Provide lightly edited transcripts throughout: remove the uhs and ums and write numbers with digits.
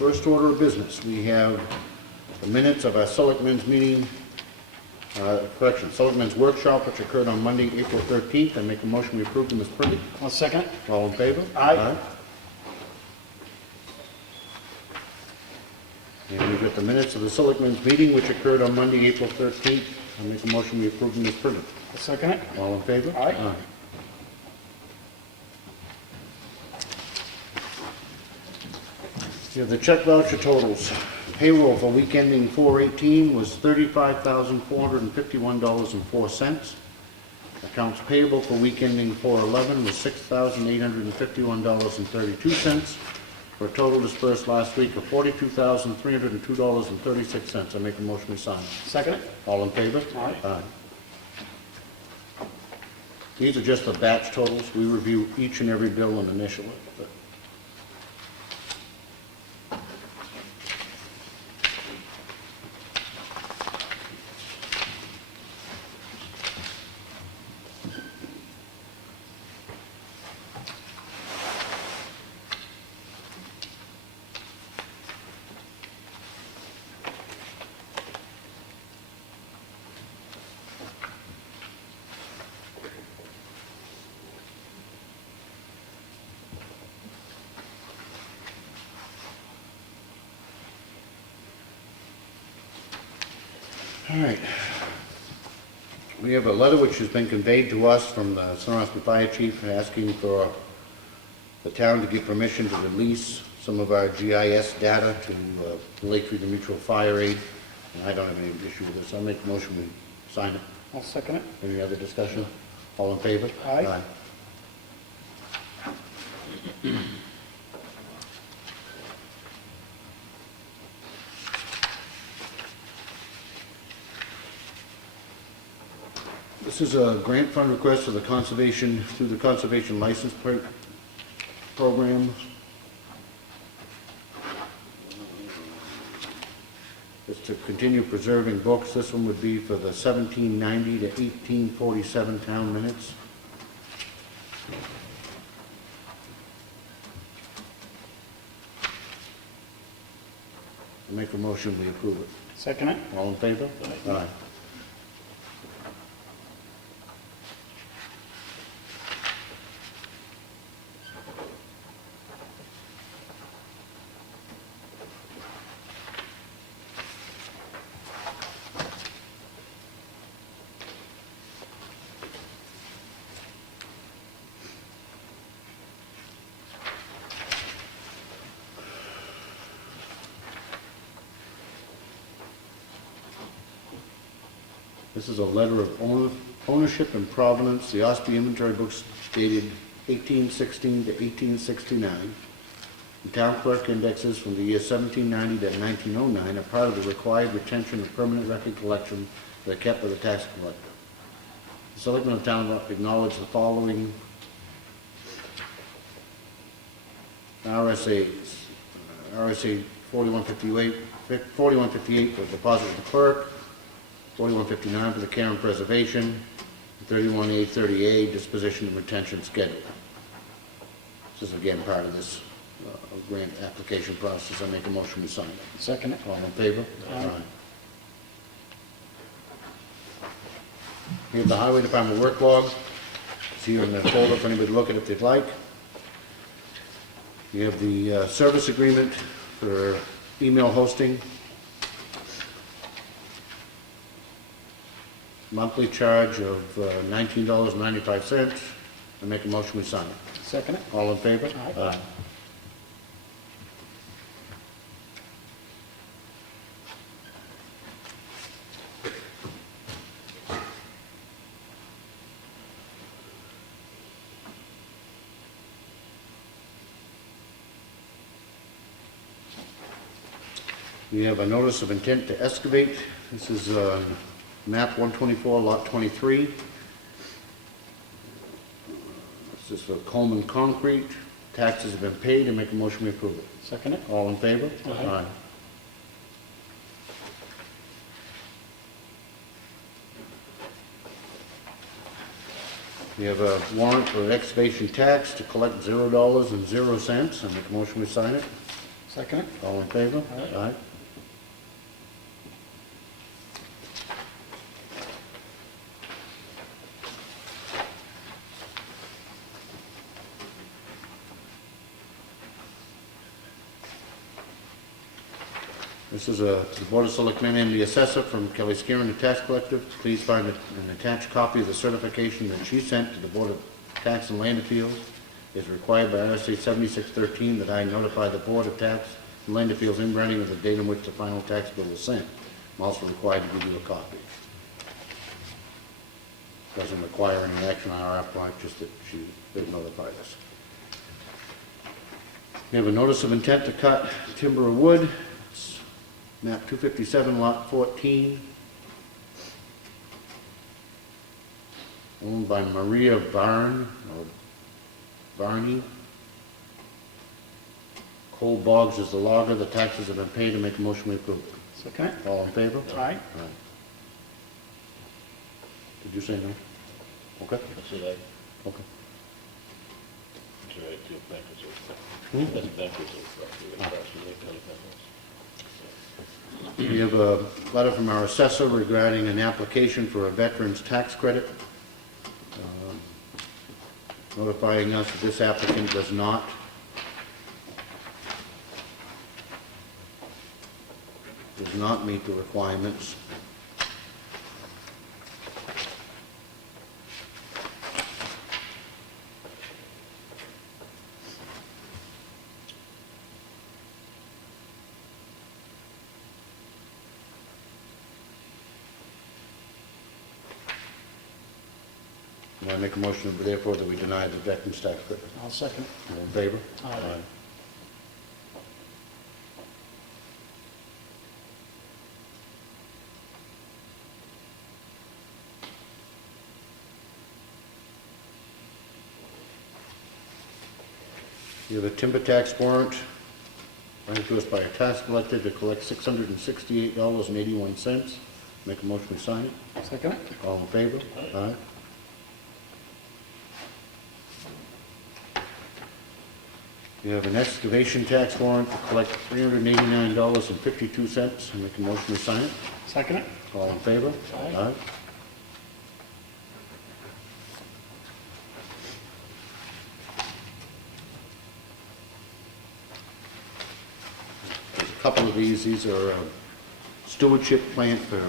First order of business, we have the minutes of our Selectmen's meeting, Selectmen's workshop, which occurred on Monday, April 13th. I make a motion we approve them as printed. I'll second it. All in favor? Aye. And we've got the minutes of the Selectmen's meeting, which occurred on Monday, April 13th. I make a motion we approve them as printed. I'll second it. All in favor? Aye. You have the check voucher totals. Payroll for week ending 4/18 was $35,451.04. Accounts payable for week ending 4/11 was $6,851.32, for a total dispersed last week of $42,302.36. I make a motion we sign. Second it. All in favor? Aye. Aye. These are just the batch totals. We review each and every bill and initial it. But all right. We have a letter which has been conveyed to us from the Sonosby Fire Chief asking for the town to give permission to release some of our GIS data to Lake Region Mutual Fire Aid. And I don't have any issue with this. I'll make a motion we sign it. I'll second it. Any other discussion? All in favor? Aye. This is a grant fund request for the conservation, through the conservation license program. It's to continue preserving books. This one would be for the 1790 to 1847 town minutes. I make a motion we approve it. Second it. All in favor? Aye. This is a letter of ownership and provenance. The Ossipee inventory books dated 1816 to 1869. The town clerk indexes from the year 1790 to 1909 are part of the required retention of permanent record collection that are kept by the tax collector. The Selectmen of the town acknowledge the following RSAs. RSA 4158 for deposit with the clerk, 4159 for the care and preservation, 31A30A disposition and retention schedule. This is again part of this grant application process. I make a motion to sign it. Second it. All in favor? Aye. Here's the Highway Department work log. It's here in the folder for anybody to look at if they'd like. You have the service agreement for email hosting. Monthly charge of $19.95. I make a motion we sign it. Second it. All in favor? Aye. We have a notice of intent to excavate. This is map 124, lot 23. This is for Coleman Concrete. Taxes have been paid, and make a motion we approve it. Second it. All in favor? Aye. We have a warrant for excavation tax to collect $0.00. I make a motion we sign it. Second it. All in favor? Aye. This is the Board of Selectmen and the Assessor from Kelly Scarin, the Tax Collector. Please find an attached copy of the certification that she sent to the Board of Tax and Land Appeals. It is required by RSA 7613 that I notify the Board of Tax and Land Appeals in writing of the date on which the final tax bill was sent. I'm also required to give you a copy. Doesn't require any action on our part, just that she did notify us. We have a notice of intent to cut timber or wood. It's map 257, lot 14. Owned by Maria Barney. Cole Boggs is the logger. The taxes have been paid. To make a motion, we approve. Second it. All in favor? Aye. Aye. Did you say no? Okay. I said aye. Okay. It's all right, the bankers Hmm? are, that's bankers are, We have a letter from our assessor regarding an application for a veteran's tax credit, notifying us that this applicant does not meet the requirements. I make a motion, therefore, that we deny the veteran's tax credit. I'll second it. All in favor? Aye. You have a timber tax warrant, brought to us by a tax collector to collect $668.81. Make a motion, we sign it. Second it. All in favor? Aye. You have an excavation tax warrant to collect $389.52. Make a motion, we sign it. Second it. All in favor? Aye. There's a couple of these are stewardship plan for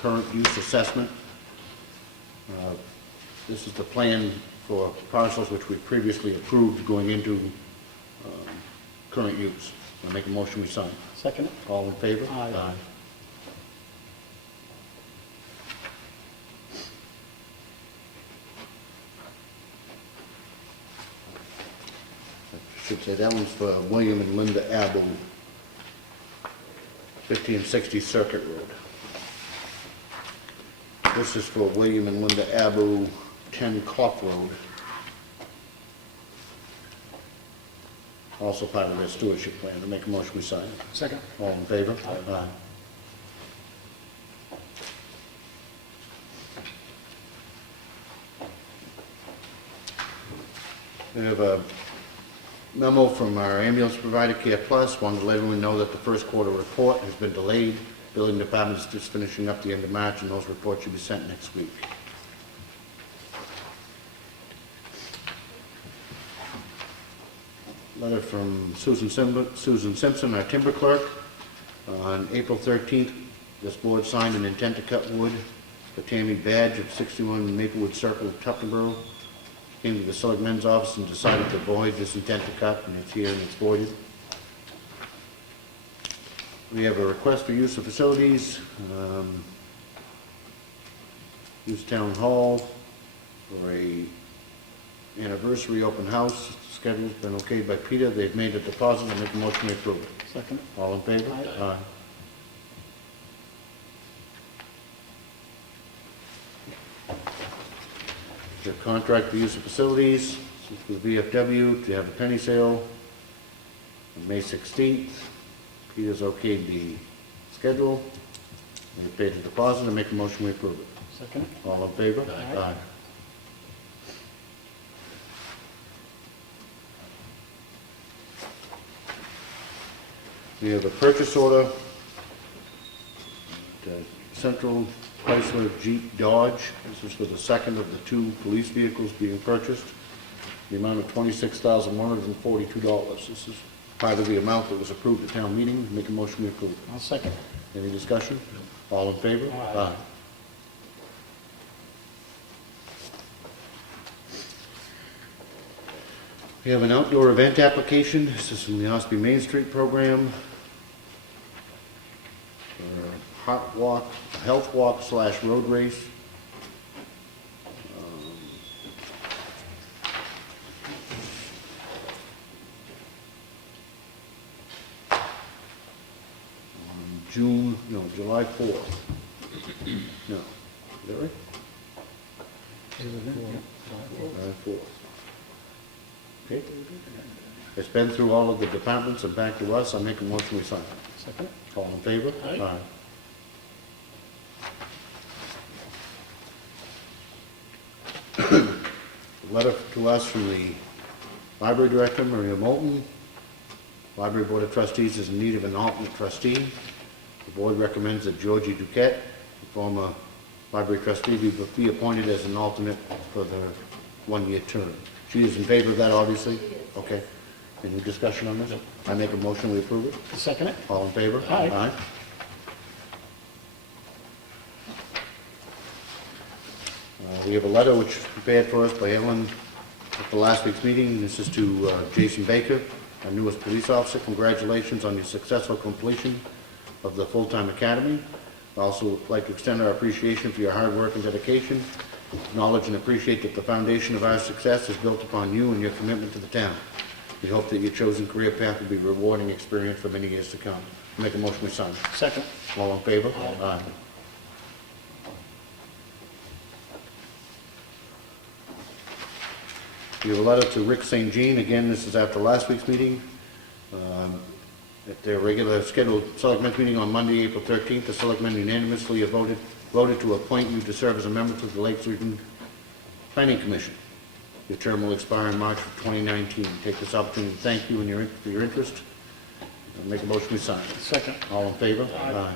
current use assessment. This is the plan for parcels which we previously approved going into current use. I'll make a motion, we sign. Second it. All in favor? Aye. I should say that one's for William and Linda Abu, 1560 Circuit Road. This is for William and Linda Abu, 10 Clough Road. Also part of their stewardship plan. To make a motion, we sign it. Second. All in favor? Aye. We have a memo from our ambulance provider, Care Plus. Wanted to let everyone know that the first quarter report has been delayed. Building department is just finishing up the end of March, and those reports should be sent next week. Letter from Susan Simpson, our timber clerk. On April 13th, this board signed an intent to cut wood for Tammy Badge of 61 Maplewood Circle, Tuftonboro. Came to the Selectmen's office and decided to void this intent to cut, and it's here and it's voided. We have a request for use of facilities, use Town Hall for a anniversary open house. Schedule's been okayed by Peter. They've made a deposit. I make a motion to approve it. Second. All in favor? Aye. The contract for use of facilities with VFW to have a penny sale on May 16th. Peter's okayed the schedule. They paid the deposit. I make a motion we approve it. Second. All in favor? Aye. We have a purchase order, Central Chrysler Jeep Dodge. This is for the second of the 2 police vehicles being purchased. The amount of $26,142. This is part of the amount that was approved at town meeting. Make a motion to approve. I'll second. Any discussion? All in favor? Aye. We have an outdoor event application. This is from the Ossipee Main Street program. Hot walk, health walk / road race. July 4th. No, is that right? July 4th. Okay. It's been through all of the departments and back to us. I make a motion we sign. Second. All in favor? Aye. Letter to us from the Library Director, Maria Moulton. Library Board of Trustees is in need of an alternate trustee. The board recommends that Georgie Duquette, the former library trustee, be appointed as an alternate for the 1-year term. She is in favor of that, obviously? Okay. Any discussion on this? I make a motion, we approve it. Second it. All in favor? Aye. We have a letter which was prepared for us by Ellen at the last week's meeting. This is to Jason Baker, our newest police officer. Congratulations on your successful completion of the full-time academy. I'd also like to extend our appreciation for your hard work and dedication. Acknowledge and appreciate that the foundation of our success is built upon you and your commitment to the town. We hope that your chosen career path will be a rewarding experience for many years to come. Make a motion we sign. Second. All in favor? Aye. We have a letter to Rick St. Jean. Again, this is after last week's meeting. At their regular scheduled selectmen's meeting on Monday, April 13th, the selectmen unanimously have voted to appoint you to serve as a member to the Lakes Region Planning Commission. Your term will expire in March of 2019. Take this opportunity to thank you and for your interest. Make a motion we sign. Second. All in favor? Aye.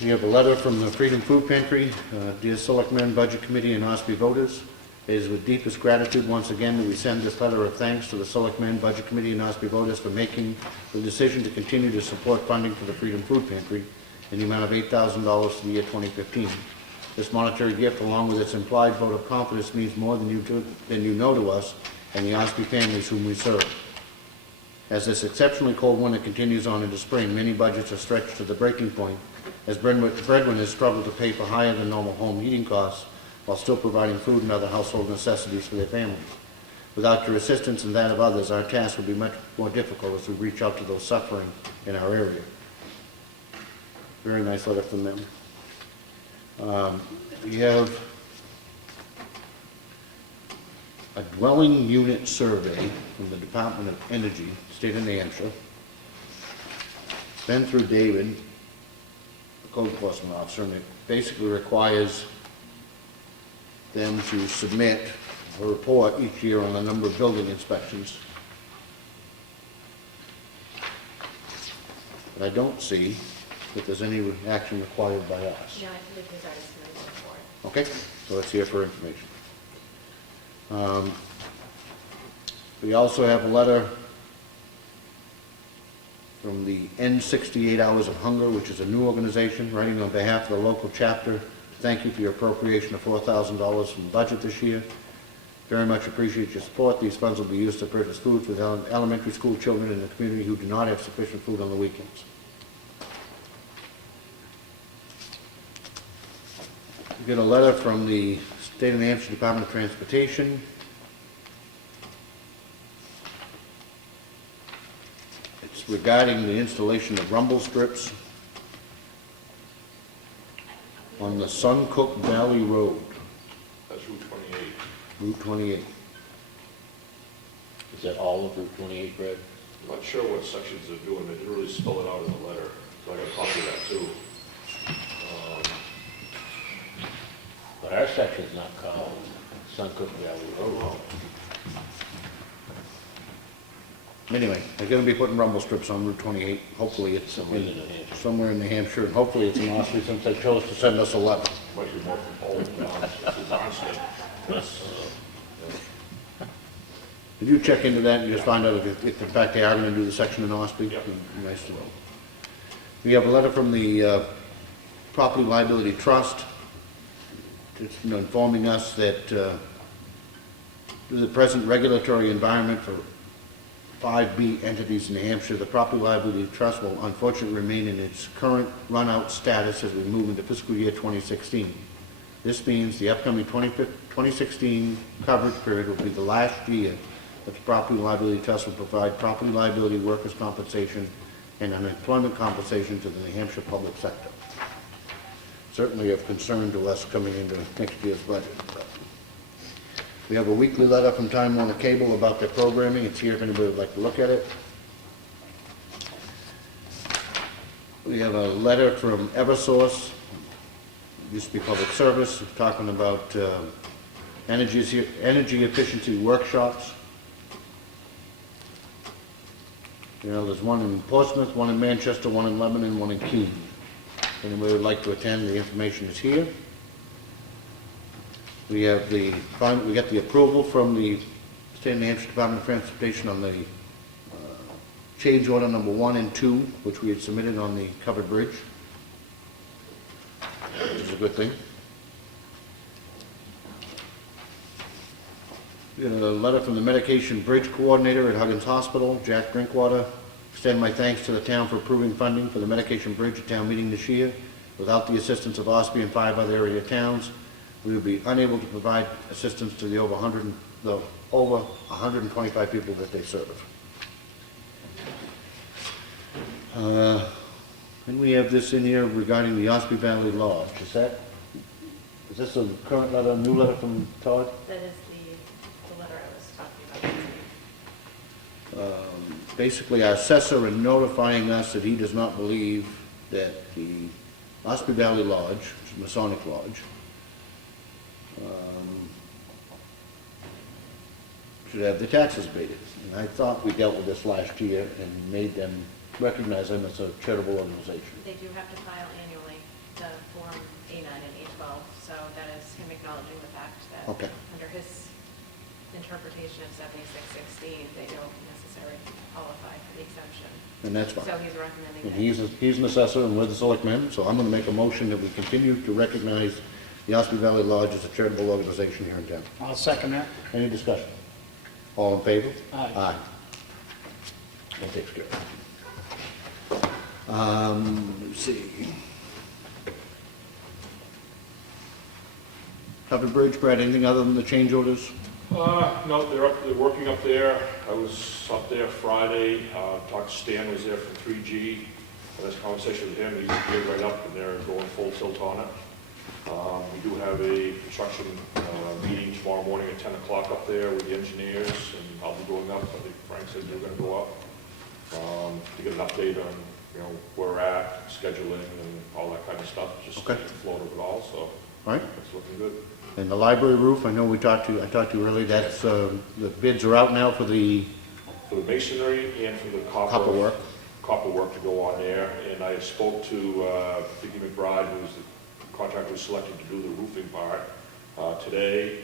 We have a letter from the Freedom Food Pantry. Dear Selectmen, Budget Committee, and Ossipee voters, it is with deepest gratitude once again that we send this letter of thanks to the Selectmen, Budget Committee, and Ossipee voters for making the decision to continue to support funding for the Freedom Food Pantry in the amount of $8,000 for the year 2015. This monetary gift, along with its implied vote of confidence, means more than you know to us and the Ossipee families whom we serve. As this exceptionally cold winter continues on into spring, many budgets are stretched to the breaking point as breadwinners struggle to pay for higher than normal home heating costs while still providing food and other household necessities for their families. Without your assistance and that of others, our task will be much more difficult as we reach out to those suffering in our area. Very nice letter from them. We have a dwelling unit survey from the Department of Energy, State of New Hampshire. Been through David, the code enforcement officer, and it basically requires them to submit a report each year on the number of building inspections. But I don't see that there's any action required by us. No, I think it was already submitted before. Okay, so it's here for information. We also have a letter from the End 68 Hours of Hunger, which is a new organization writing on behalf of the local chapter. Thank you for your appropriation of $4,000 from the budget this year. Very much appreciate your support. These funds will be used to purchase food for the elementary school children in the community who do not have sufficient food on the weekends. We get a letter from the State of New Hampshire Department of Transportation. It's regarding the installation of rumble strips on the Suncook Valley Road, That's Route 28. Route 28. Is that all of Route 28, Brad? I'm not sure what sections they're doing, they didn't really spell it out in the letter, so I got a copy of that too. But our section's not called Suncook Valley Road. Anyway, they're gonna be putting rumble strips on Route 28. Hopefully it's Somewhere in New Hampshire. somewhere in New Hampshire, and hopefully it's in Ossipee, since they chose to send us a letter. Might be more from Old, this is Armstead. Yes. Did you check into that and just find out if in fact they are gonna do the section in Ossipee? Yep. Nice to know. We have a letter from the Property Liability Trust, just informing us that due to the present regulatory environment for 5B entities in New Hampshire, the Property Liability Trust will unfortunately remain in its current run-out status as we move into fiscal year 2016. This means the upcoming 2016 coverage period will be the last year that the Property Liability Trust will provide property liability, workers' compensation, and unemployment compensation to the New Hampshire public sector. Certainly of concern to us coming into next year's budget. We have a weekly letter from Time Warner Cable about their programming. It's here if anybody would like to look at it. We have a letter from Eversource, used to be Public Service, talking about energy efficiency workshops. You know, there's one in Portsmouth, one in Manchester, one in Lebanon, one in Keene. If anybody would like to attend, the information is here. We have we got the approval from the State of New Hampshire Department of Transportation on the change order number 1 and 2, which we had submitted on the covered bridge, which is a good thing. We got a letter from the Medication Bridge Coordinator at Huggins Hospital, Jack Drinkwater. Extend my thanks to the town for approving funding for the Medication Bridge at town meeting this year. Without the assistance of Ossipee and 5 other area towns, we would be unable to provide assistance to the over 125 people that they serve. And we have this in here regarding the Ossipee Valley Lodge. Is this a current letter, a new letter from Todd? That is the letter I was talking about. Basically, our assessor is notifying us that he does not believe that the Ossipee Valley Lodge, which is a Masonic lodge, should have the taxes abated. And I thought we dealt with this last year and made them recognize them as a charitable organization. They do have to file annually the Form A9 and A12, so that is him acknowledging the fact that Okay. under his interpretation of 7616, they don't necessarily qualify for the exemption. And that's fine. So he's recommending And that. he's an assessor and we're the selectmen, so I'm gonna make a motion that we continue to recognize the Ossipee Valley Lodge is a charitable organization here in town. I'll second that. Any discussion? All in favor? Aye. Aye. That takes care of it. Let's see. Covered Bridge, Brad, anything other than the change orders? No, they're working up there. I was up there Friday, talked to Stan, was there from 3G. I had a conversation with him, he's geared right up and they're going full tilt on it. We do have a construction meeting tomorrow morning at 10 o'clock up there with the engineers, and I'll be going up. I think Frank said they're going to go up to get an update on, you know, where we're at, scheduling, and all that kind of stuff, just Okay. staying afloat of it all, so All right. it's looking good. And the library roof, I know I talked to you earlier, that's, the bids are out now for the For the masonry and for the copper work. copper work to go on there, and I spoke to Vicki McBride, who's the contractor who selected to do the roofing part today.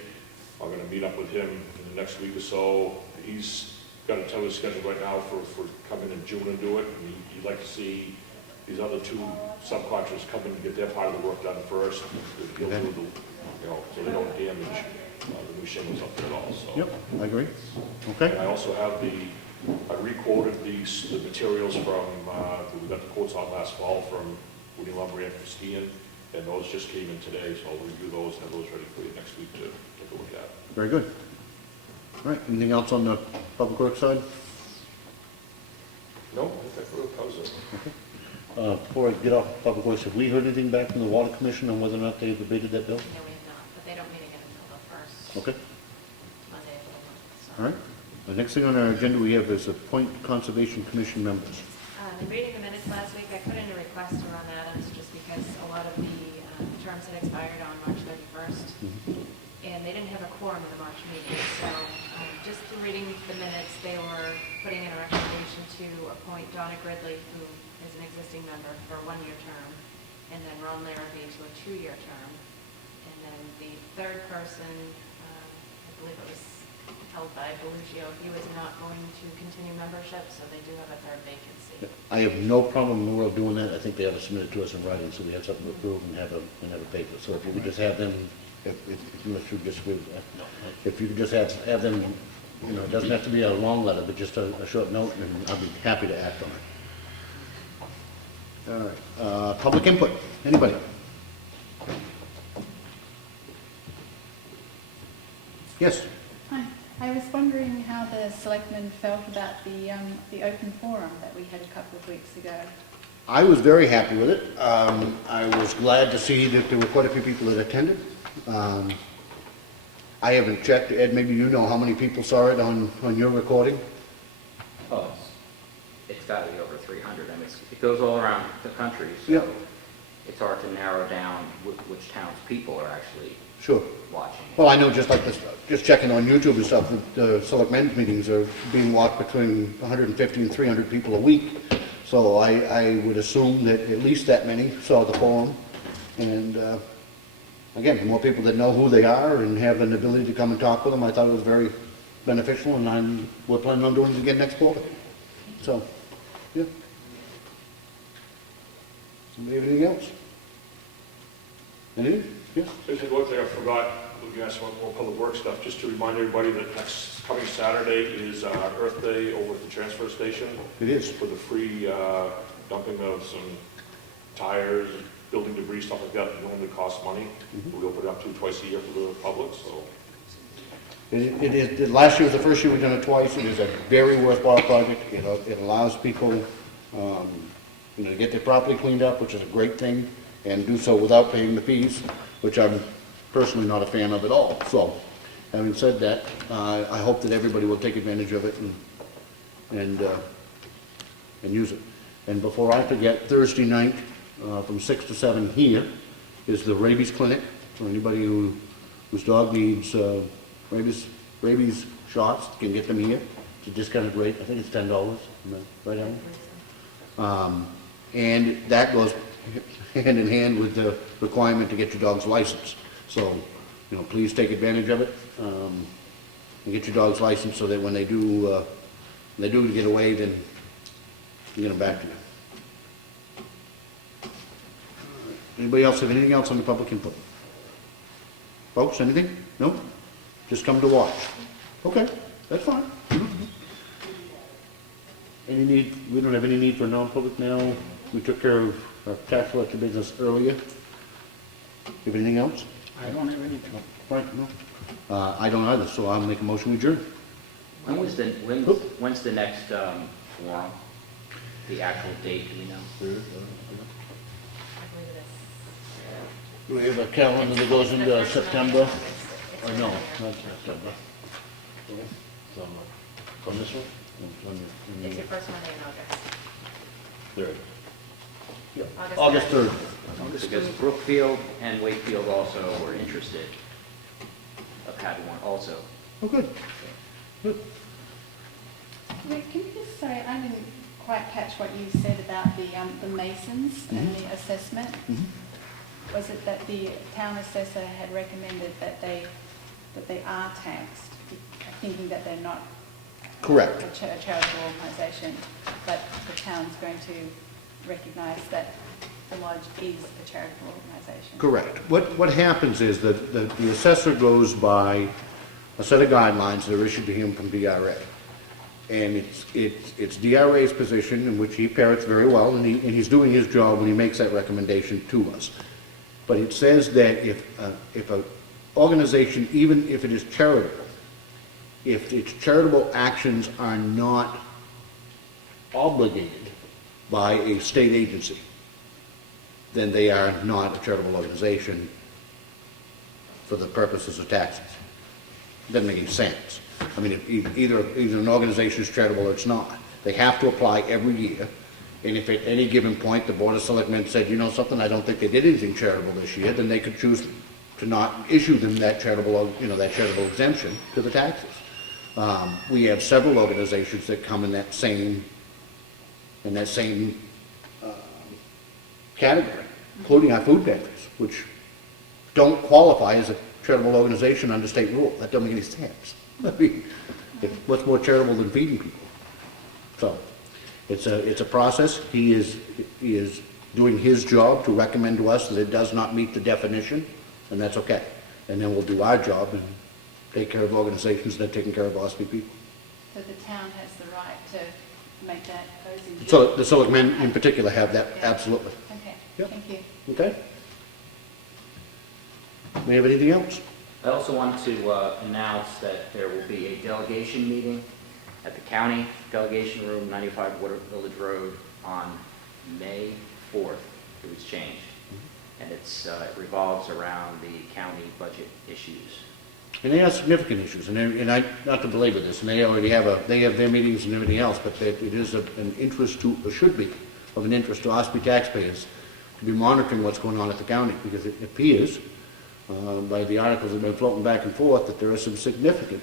I'm gonna meet up with him in the next week or so. He's got a tentative schedule right now for coming in June and do it, and he'd like to see these other 2 subcontractors come in and get their part of the work done first. He'll do the, you know, so they don't damage the new shingles up there at all, so. Yep, I agree. And Okay, I also have I re-quoted the materials from, we got the quotes on last fall from Woody Lumber and Christine, and those just came in today, so I'll review those, and have those ready for you next week to take a look at. very good. All right, anything else on the public works side? No, I think that really covers it. Before I get off public works, have we heard anything back from the water commission on whether or not they've abated that bill? No, we have not, but they don't meet again until the first Okay, Monday of the month. So. all right. The next thing on our agenda we have is appoint conservation commission members. In reading the minutes last week, I put in a request to Ron Adams just because a lot of the terms had expired on March 31st. And and they didn't have a quorum in the March meeting, so just through reading the minutes, they were putting in a recommendation to appoint Donna Gridley, who is an existing member, for a one-year term, and then Ron Larrabee to a two-year term. And then the third person, I believe it was held by Belugio, he was not going to continue membership, so they do have a third vacancy. I have no problem in the world doing that. I think they ought to submit it to us in writing, so we have something to approve and have a paper. So if you could just have them, unless you disagree with that. If you could just have them, you know, it doesn't have to be a long letter, but just a short note, and I'll be happy to act on it. All right, public input, anybody? Yes? Hi. I was wondering how the selectmen felt about the open forum that we had a couple of weeks ago. I was very happy with it. I was glad to see that there were quite a few people that attended. I haven't checked, Ed, maybe you know how many people saw it on your recording? Oh, it's got to be over 300. I mean, it goes all around the country, so Yeah. it's hard to narrow down which towns people are actually Sure. watching. Well, I know just like this, just checking on YouTube and stuff, the selectmen's meetings are being watched between 150 and 300 people a week. So I would assume that at least that many saw the forum. And again, the more people that know who they are and have an ability to come and talk with them, I thought it was very beneficial, and we're planning on doing it again next quarter. So, yeah. Somebody have anything else? Anything? Yes? So one thing I forgot, looking at some more public work stuff, just to remind everybody that next coming Saturday is Earth Day over at the transfer station. It is. For the free dumping of some tires, building debris, stuff like that, normally costs money. We open it up to twice a year for the public, so. It is, last year was the first year we've done it twice. It is a very worthwhile project. It allows people, to get their property cleaned up, which is a great thing, and do so without paying the fees, which I'm personally not a fan of at all. So, having said that, I hope that everybody will take advantage of it and use it. And before I forget, Thursday night, from 6 to 7 here, is the rabies clinic for anybody whose dog needs rabies shots, can get them here. It's a discounted rate. I think it's $10. Right, Alan? And that goes hand in hand with the requirement to get your dog's license. So, please take advantage of it and get your dog's license so that when they do get away, then you get them back to you. Anybody else have anything else on the public input? Folks, anything? No? Just come to watch. Okay, that's fine. Any need, we don't have any need for non-public now. We took care of our tax collector business earlier. You have anything else? I don't have any trouble. Frank, no? I don't either, so I'll make a motion to adjourn. When's the next forum? The actual date, do we know? I believe it is. Do we have a calendar that goes into September? Or no, not September. On this one? It's your first Monday in August. Third. Yeah, August 3rd. Because Brookfield and Wakefield also were interested of having one also. Oh, good. Good. Rick, can you just say, I didn't quite catch what you said about the masons and the assessment. Was it that the town assessor had recommended that they are taxed, thinking that they're not Correct. a charitable organisation, but the town's going to recognise that the lodge is a charitable organisation? Correct. What happens is that the assessor goes by a set of guidelines that are issued to him from DRA. And it's DRA's position, in which he parrots very well, and he's doing his job when he makes that recommendation to us. But it says that if an organization, even if it is charitable, if its charitable actions are not obligated by a state agency, then they are not a charitable organization for the purposes of taxes. Doesn't make any sense. I mean, either an organization is charitable or it's not. They have to apply every year, and if at any given point the Board of Selectmen said, you know something, I don't think they did anything charitable this year, then they could choose to not issue them that charitable, that charitable exemption to the taxes. We have several organizations that come in that same category, including our food pantries, which don't qualify as a charitable organization under state rule. That doesn't make any sense. I mean, what's more charitable than feeding people? So, it's a process. He is doing his job to recommend to us that it does not meet the definition, and that's okay. And then we'll do our job and take care of organizations that are taking care of Ossipee people. So the town has the right to make that closing? So the selectmen in particular have that, absolutely. Okay, Yep. thank you. Okay? May I have anything else? I also want to announce that there will be a delegation meeting at the county delegation room, 95 Water Village Road, on May 4th. It was changed. And it revolves around the county budget issues. And they have significant issues, and not to belabor this, and they already have their meetings and everything else, but it is an interest to, or should be, of an interest to Ossipee taxpayers to be monitoring what's going on at the county, because it appears, by the articles that have been floating back and forth, that there are some significant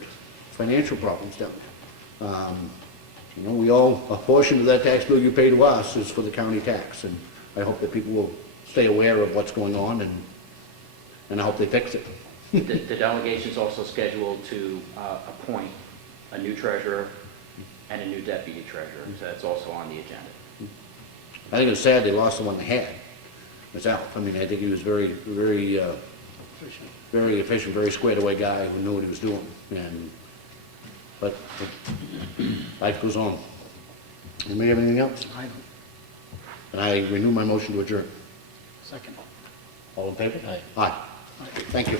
financial problems down there. A portion of that tax bill you pay to us is for the county tax, and I hope that people will stay aware of what's going on, and I hope they fix it. The delegation is also scheduled to appoint a new treasurer and a new deputy treasurer, so that's also on the agenda. I think it's sad they lost the one they had, myself. I mean, I think he was very, very, very efficient, very squared away guy who knew what he was doing, but life goes on. Anybody have anything else? I don't. And I renew my motion to adjourn. Second. All in favor? Aye. Aye. Thank you.